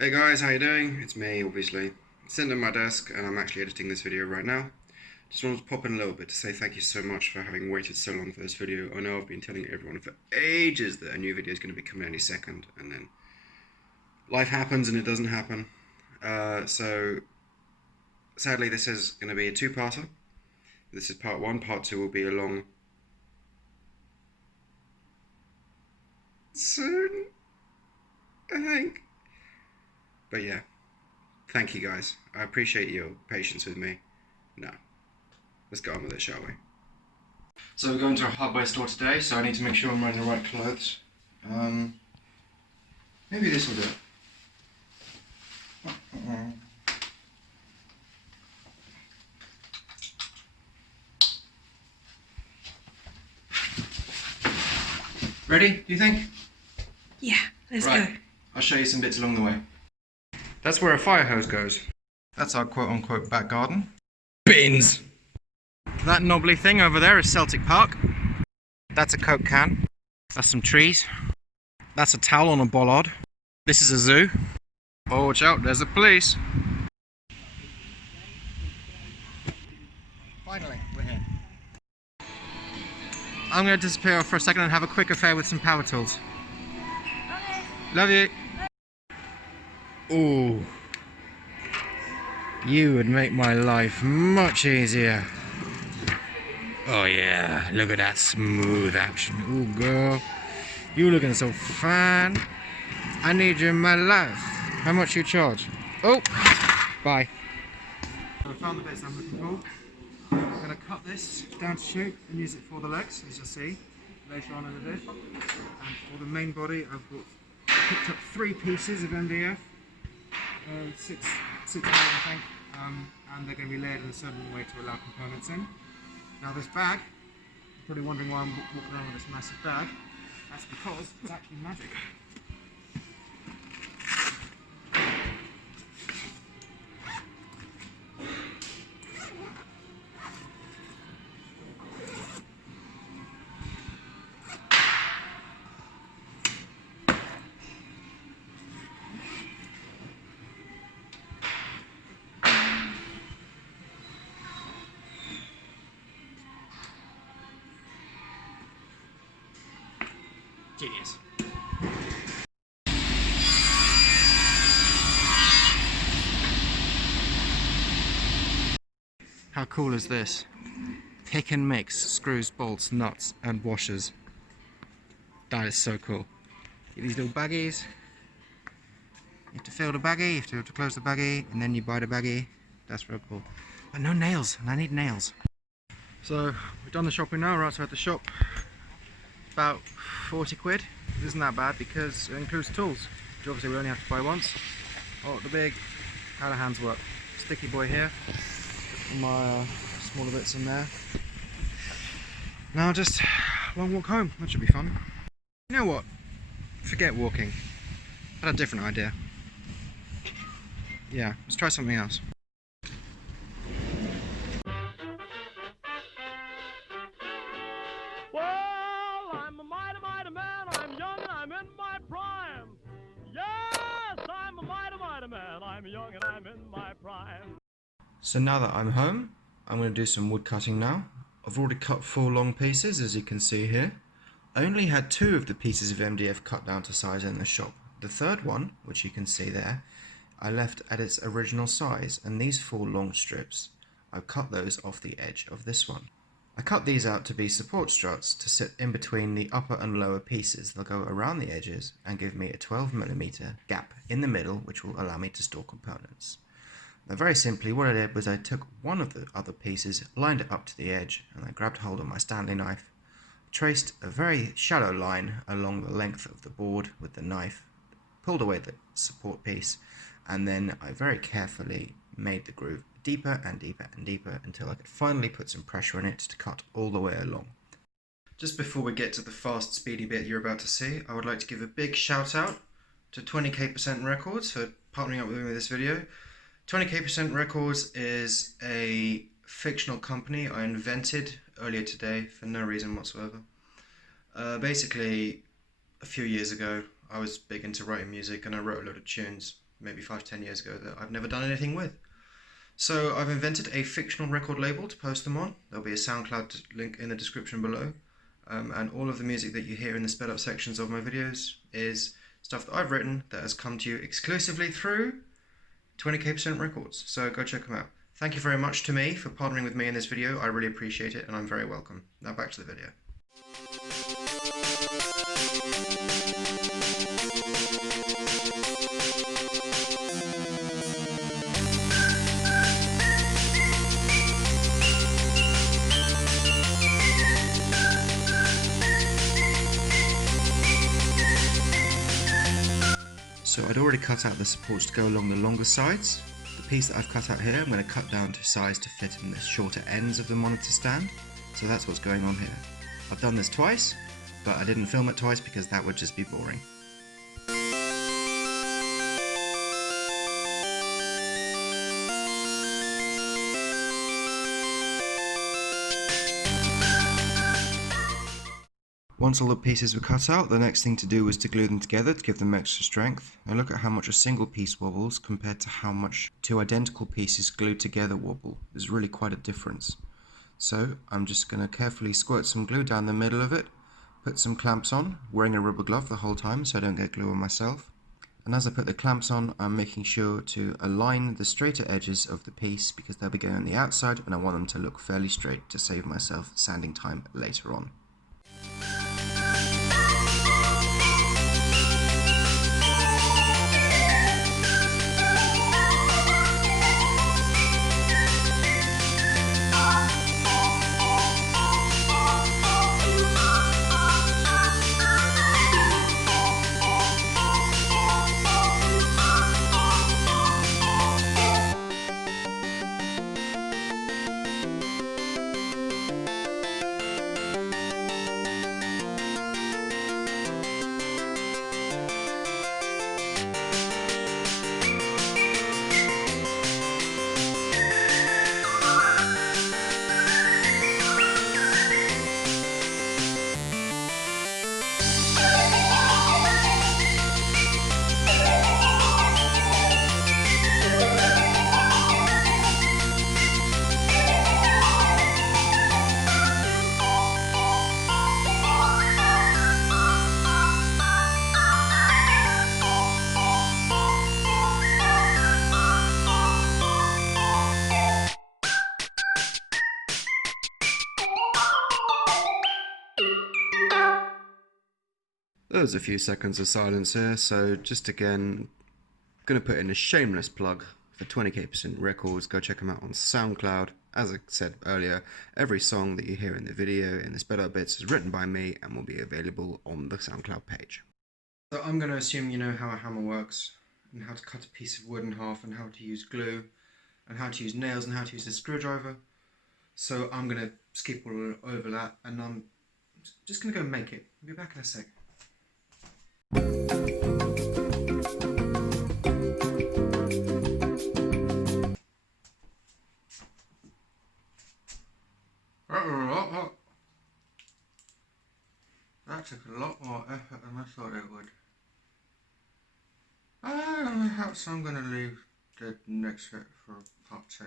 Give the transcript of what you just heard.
Hey guys, how you doing? It's me, obviously. Sitting at my desk and I'm actually editing this video right now. Just wanted to pop in a little bit to say thank you so much for having waited so long for this video. I know I've been telling everyone for ages that a new video is going to be coming any second, and then life happens and it doesn't happen. So sadly this is going to be a two-parter. This is part one. Part two will be along soon, I think. But yeah, thank you guys. I appreciate your patience with me. Now, let's get on with it, shall we? So we're going to a hardware store today, so I need to make sure I'm wearing the right clothes. Maybe this will do it. Ready, do you think? Yeah, let's go. I'll show you some bits along the way. That's where a fire hose goes. That's our quote-unquote back garden. Bins! That knobbly thing over there is Celtic Park. That's a Coke can. That's some trees. That's a towel on a bollard. This is a zoo. Oh, watch out, there's the police. Finally, we're here. I'm going to disappear for a second and have a quick affair with some power tools. Okay. Love you. Ooh. You would make my life much easier. Oh yeah, look at that smooth action. Ooh girl, you looking so fine. I need you in my life. How much you charge? Oh, bye. I found the bits I'm looking for. I'm going to cut this down to shape and use it for the legs, as you'll see later on in the day. And for the main body, I've picked up 3 pieces of MDF, 6 I think, and they're going to be layered in a certain way to allow components in. Now this bag, you're probably wondering why I'm walking around with this massive bag. That's because it's actually magic. Genius. How cool is this? Pick and mix screws, bolts, nuts and washers. That is so cool. Get these little baggies. You have to fill the baggie, you have to close the baggie, and then you buy the baggie. That's real cool. But no nails, and I need nails. So we've done the shopping now, we're outside the shop. About 40 quid. It isn't that bad because it includes tools, which obviously we only have to buy once. Oh, the big, how the hands work. Sticky boy here. Put my smaller bits in there. Now just a long walk home. That should be fun. You know what? Forget walking. I had a different idea. Yeah, let's try something else. So now that I'm home, I'm going to do some wood cutting now. I've already cut 4 long pieces, as you can see here. I only had 2 of the pieces of MDF cut down to size in the shop. The third one, which you can see there, I left at its original size, and these 4 long strips, I've cut those off the edge of this one. I cut these out to be support struts to sit in between the upper and lower pieces. They'll go around the edges and give me a 12mm gap in the middle, which will allow me to store components. Now very simply what I did was I took one of the other pieces, lined it up to the edge, and I grabbed hold of my Stanley knife, traced a very shallow line along the length of the board with the knife, pulled away the support piece, and then I very carefully made the groove deeper and deeper and deeper until I could finally put some pressure in it to cut all the way along. Just before we get to the fast speedy bit you're about to see, I would like to give a big shout out to 20k% Records for partnering up with me with this video. 20k% Records is a fictional company I invented earlier today for no reason whatsoever. Basically, a few years ago, I was big into writing music and I wrote a lot of tunes. maybe 5-10 years ago that I've never done anything with. So I've invented a fictional record label to post them on. There'll be a SoundCloud link in the description below. And all of the music that you hear in the sped up sections of my videos is stuff that I've written that has come to you exclusively through 20k% Records. So go check them out. Thank you very much to me for partnering with me in this video. I really appreciate it, and I'm very welcome. Now back to the video. So I'd already cut out the supports to go along the longer sides. The piece that I've cut out here, I'm going to cut down to size to fit in the shorter ends of the monitor stand. So that's what's going on here. I've done this twice, but I didn't film it twice because that would just be boring. Once all the pieces were cut out, the next thing to do was to glue them together to give them extra strength. Now look at how much a single piece wobbles compared to how much two identical pieces glued together wobble. There's really quite a difference. So I'm just going to carefully squirt some glue down the middle of it, put some clamps on, wearing a rubber glove the whole time so I don't get glue on myself. And as I put the clamps on, I'm making sure to align the straighter edges of the piece because they'll be going on the outside and I want them to look fairly straight to save myself sanding time later on. There's a few seconds of silence here, so just again, going to put in a shameless plug for 20k% Records. Go check them out on SoundCloud. As I said earlier, every song that you hear in the video in the sped up bits is written by me and will be available on the SoundCloud page. So I'm going to assume you know how a hammer works, and how to cut a piece of wood in half, and how to use glue, and how to use nails, and how to use a screwdriver. So I'm going to skip all over that, and I'm just going to go make it. I'll be back in a sec. That took a lot more effort than I thought it would. Perhaps I'm going to leave the next bit for part 2.